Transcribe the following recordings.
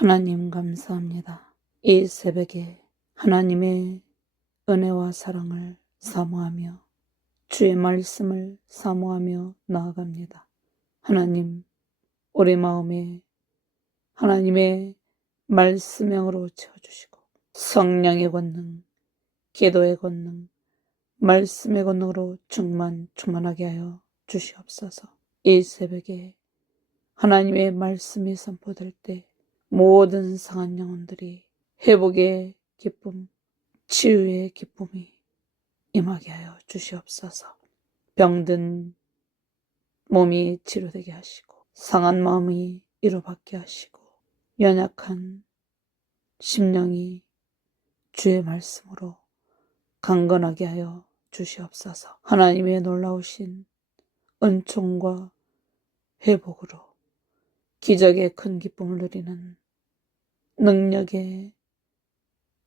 하나님 감사합니다. 이 새벽에 하나님의 은혜와 사랑을 사모하며 주의 말씀을 사모하며 나아갑니다. 하나님, 우리 마음에 하나님의 말씀형으로 채워주시고 성령의 권능, 기도의 권능, 말씀의 권능으로 충만 충만하게 하여 주시옵소서. 이 새벽에 하나님의 말씀이 선포될 때 모든 상한 영혼들이 회복의 기쁨, 치유의 기쁨이 임하게 하여 주시옵소서. 병든 몸이 치료되게 하시고 상한 마음이 위로받게 하시고 연약한 심령이 주의 말씀으로 강건하게 하여 주시옵소서. 하나님의 놀라우신 은총과 회복으로 기적의 큰 기쁨을 누리는 능력의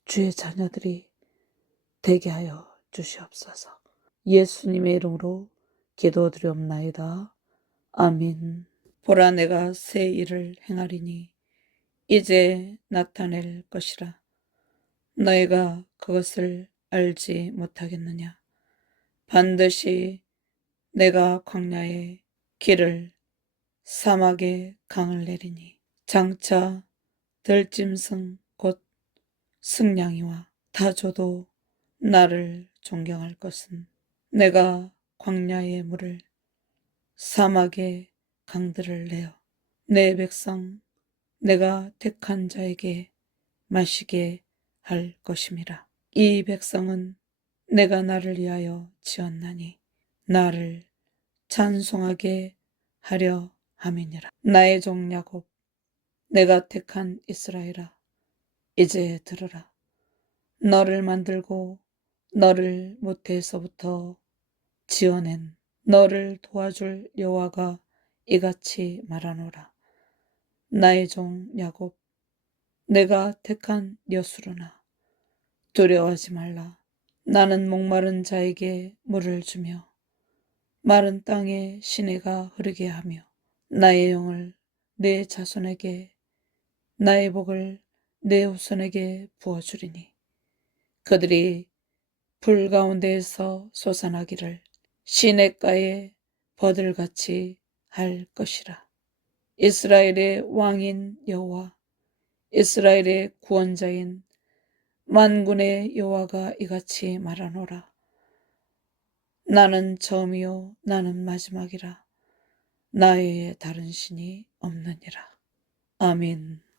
주의 자녀들이 되게 하여 주시옵소서. 예수님의 이름으로 기도드리옵나이다. 아멘. 보라 내가 새 일을 행하리니 이제 나타낼 것이라. 너희가 그것을 알지 못하겠느냐. 반드시 내가 광야에 길을 사막에 강을 내리니 장차 들짐승 곧 승냥이와 타조도 나를 존경할 것은 내가 광야의 물을 사막의 강들을 내어 내 백성 내가 택한 자에게 마시게 할 것임이라. 이 백성은 내가 나를 위하여 지었나니 나를 찬송하게 하려 함이니라. 나의 종 야곱 내가 택한 이스라엘아 이제 들으라. 너를 만들고 너를 모태에서부터 지어낸 너를 도와줄 여호와가 이같이 말하노라. 나의 종 야곱 내가 택한 여수로나 두려워하지 말라. 나는 목마른 자에게 물을 주며 마른 땅에 시내가 흐르게 하며 나의 영을 내 자손에게 나의 복을 내 후손에게 부어주리니 그들이 불 가운데에서 솟아나기를 시냇가에 버들같이 할 것이라. 이스라엘의 왕인 여호와 이스라엘의 구원자인 만군의 여호와가 이같이 말하노라. 나는 처음이요 나는 마지막이라. 나의 다른 신이 없느니라. 아멘.